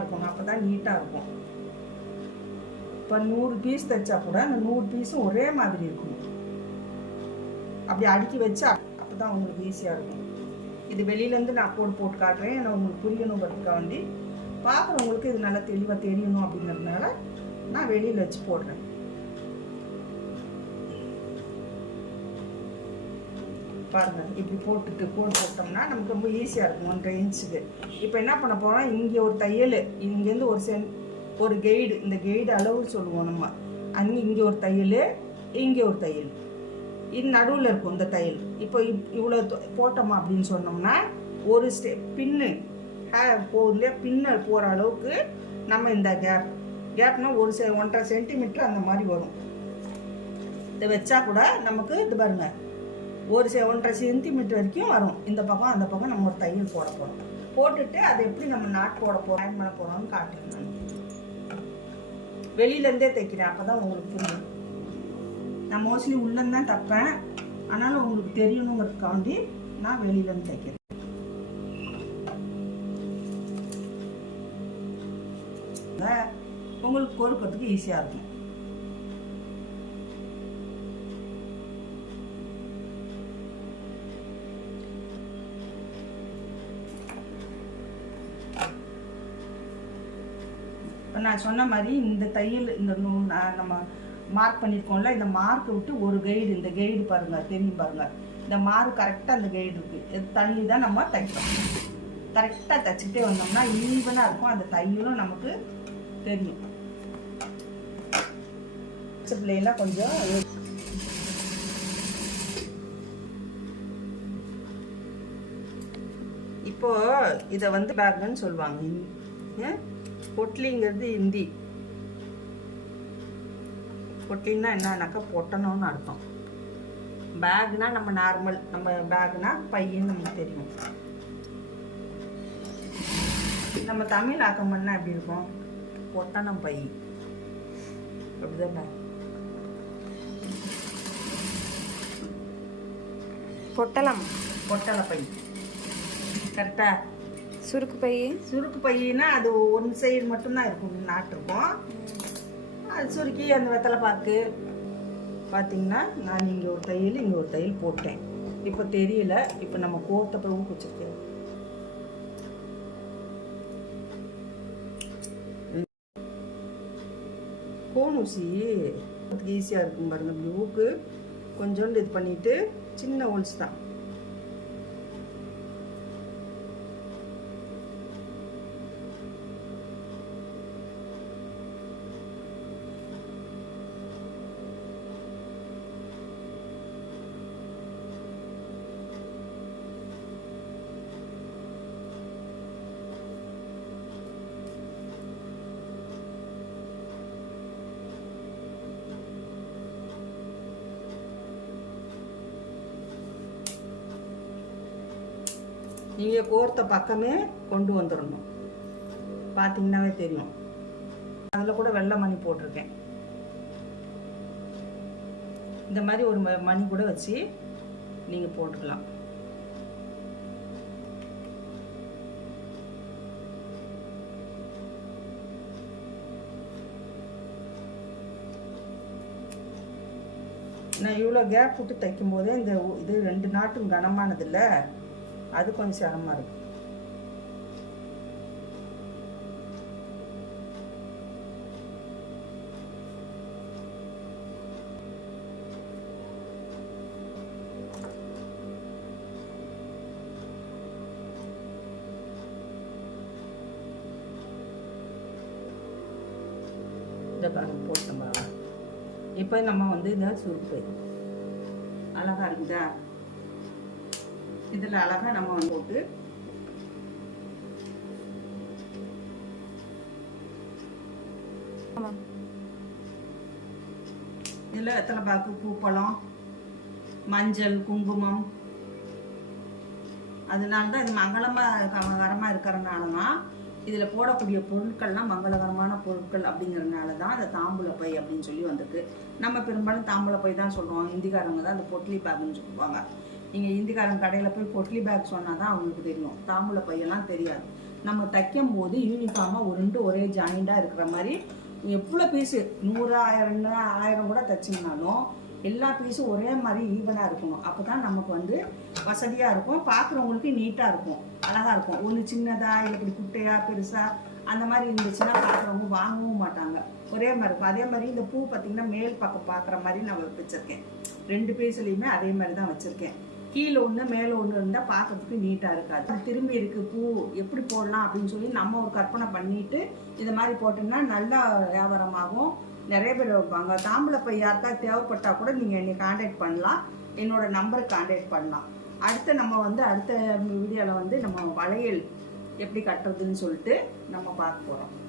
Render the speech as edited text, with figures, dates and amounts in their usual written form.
இருக்கணும், அப்போ தான் நீட்டாக இருக்கும். இப்போ 100 பீஸ் தைச்சா கூட அந்த 100 பீஸும் ஒரே மாதிரி இருக்கணும். அப்படி அடுக்கி வச்சா அப்போ தான் உங்களுக்கு ஈஸியாக இருக்கும். இது வெளியிலேருந்து நான் போட்டு காட்டுறேன், ஏன்னா உங்களுக்கு புரியணுங்கிறதுக்காக வேண்டி. பார்க்குறவங்களுக்கு இது நல்லா தெளிவாக தெரியணும் அப்படிங்கிறதுனால நான் வெளியில் வச்சு போடுறேன். பாருங்கள், இப்படி போட்டோம்னா நமக்கு ரொம்ப ஈஸியாக இருக்கும் 1.5 இன்ச்சுக்கு. இப்போ என்ன பண்ண போகிறோம், இங்கே ஒரு தையல், இங்கேருந்து ஒரு கைடு, இந்த கைடு அளவு சொல்லுவோம் நம்ம. இங்கே ஒரு தையல், இங்கே ஒரு தையல், இது நடுவில் இருக்கும் இந்த தையல். இப்போ இவ்வளோ போட்டோமா அப்படின்னு சொன்னோம்னா ஒரு பின்னு போகுது இல்லையா, பின்ன போகிற அளவுக்கு நம்ம இந்த கேப்னா 1.5 சென்டிமீட்டர் அந்த மாதிரி வரும். இதை வச்சா கூட நமக்கு இது பாருங்க 1.5 சென்டிமீட்டர் வரைக்கும் வரும். இந்த பக்கம் அந்த பக்கம் நம்ம ஒரு தையல் போட போகிறோம். போட்டுட்டு அதை எப்படி நம்ம நாட் போட போகிறோம், அயன் பண்ண போகிறோம்னு காட்டுறேன். நான் வெளியிலேருந்தே தைக்கிறேன், அப்போ தான் உங்களுக்கு புரியும். நான் மோஸ்ட்லி உள்ளேருந்து தான் தைப்பேன், ஆனாலும் உங்களுக்கு தெரியணுங்கிறதுக்காண்டி நான் வெளியிலேருந்து தைக்கிறேன். உங்களுக்கு கோர்க்கிறதுக்கு ஈஸியாக இருக்கும். நான் சொன்ன மாதிரி இந்த தையல் இந்த நம்ம மார்க் பண்ணியிருக்கோம்ல, இந்த மார்க்கை விட்டு ஒரு கைடு, இந்த கைடு பாருங்கள், தெரியும் பாருங்கள், இந்த மார்க் கரெக்டாக அந்த கைடு இருக்குது. இது தள்ளி தான் நம்ம தைக்கிறோம். கரெக்டாக தைச்சிக்கிட்டே வந்தோம்னா ஈவனாக இருக்கும். அந்த தையலும் நமக்கு தெரியும். பிள்ளைலாம் கொஞ்சம் இப்போ இதை வந்து பேக்னு சொல்லுவாங்க. பொட்லிங்கிறது ஹிந்தி. பொட்லின்னா என்னன்னாக்கா பொட்டணும்னு அர்த்தம். பேக்னா நம்ம நார்மல், நம்ம பேக்னா பையன்னு நமக்கு தெரியும். நம்ம தமிழ் ஆக்கம் பண்ணால் எப்படி இருக்கும், பொட்டணம் பை, அப்படிதான். பொட்டல பை கரெக்டா. சுருக்கு பையினா அது ஒன் சைடு மட்டும்தான் இருக்கும், நாட்டிருக்கும். அது சுருக்கி அந்த வெத்தலை பாக்கு பார்த்தீங்கன்னா நான் இங்கே ஒரு தையல் இங்கே ஒரு தையல் போட்டேன். இப்போ தெரியல, இப்போ நம்ம கோர்த்த போய் ஊக்குச்சிருக்கேன். கோன் ஊசி அதுக்கு ஈஸியாக இருக்கும் பாருங்க. ப்ளூக்கு கொஞ்சோண்டு இது பண்ணிட்டு சின்ன ஹோல்ஸ் தான். நீங்கள் கோர்த்த பக்கமே கொண்டு வந்துடணும். பார்த்தீங்கன்னாவே தெரியும். அதில் கூட வெள்ளை மணி போட்டிருக்கேன். இந்த மாதிரி ஒரு மணி கூட வச்சு நீங்கள் போட்டுக்கலாம். நான் இவ்வளோ கேப் விட்டு தைக்கும் போதே இது 2 நாட்டும் கனமானது இல்லை, அது கொஞ்சம் சிரமமாக இருக்கு. இதை பாருங்க போட்டோம். இப்போ நம்ம வந்து இதை சுருக்கு அழகாக இருக்குதா, இதில் அழகாக நம்ம வந்து போட்டு இதில் எத்தனை பாக்கு, பூப்பழம், மஞ்சள், குங்குமம், அதனால தான் இது மங்களகரமாக இருக்கிறனால தான் இதில் போடக்கூடிய பொருட்கள்லாம் மங்களகரமான பொருட்கள் அப்படிங்கிறதுனால தான் அந்த தாம்பூல பை அப்படின்னு சொல்லி வந்திருக்கு. நம்ம பெரும்பாலும் தாம்பூல பை தான் சொல்கிறோம். ஹிந்திக்காரங்க தான் அந்த பொட்லி பேக்குன்னு சொல்லுவாங்க. நீங்கள் ஹிந்திக்காரங்க கடையில் போய் பொட்லி பேக் சொன்னால் தான் அவங்களுக்கு தெரியும், தாம்பூல பையெல்லாம் தெரியாது. நம்ம தைக்கும் போது யூனிஃபார்மாக உருண்டு ஒரே ஜாயிண்டாக இருக்கிற மாதிரி எவ்வளோ பீஸு 100 1000 கூட தைச்சிங்கனாலும் எல்லா பீஸும் ஒரே மாதிரி ஈவனாக இருக்கணும். அப்போ தான் நமக்கு வந்து வசதியாக இருக்கும், பார்க்குறவங்களுக்கு நீட்டாக இருக்கும், அழகாக இருக்கும். ஒன்று சின்னதாக இல்லை இப்படி குட்டையாக பெருசாக அந்த மாதிரி இருந்துச்சுன்னா பார்க்குறவங்க வாங்கவும் மாட்டாங்க. ஒரே மாதிரி இருக்கும். அதே மாதிரி இந்த பூ பார்த்திங்கன்னா மேல் பக்கம் பார்க்குற மாதிரி நான் வச்சுருக்கேன். 2 பீஸ்லேயுமே அதே மாதிரி தான் வச்சுருக்கேன். கீழே ஒன்று மேலே ஒன்று இருந்தால் பார்க்கறதுக்கு நீட்டாக இருக்காது. அது திரும்பி இருக்குது பூ எப்படி போடலாம் அப்படின்னு சொல்லி நம்ம ஒரு கற்பனை பண்ணிவிட்டு இந்த மாதிரி போட்டோம்னா நல்லா வியாபாரமாகும். நிறைய பேர் வைப்பாங்க. தாம்பூல பை யாருக்கா தேவைப்பட்டால் கூட நீங்கள் என்னை காண்டாக்ட் பண்ணலாம், என்னோடய நம்பருக்கு காண்டாக்ட் பண்ணலாம். அடுத்த வீடியோவில் வந்து நம்ம வளையல் எப்படி கட்டுறதுன்னு சொல்லிட்டு நம்ம பார்க்க போகிறோம்.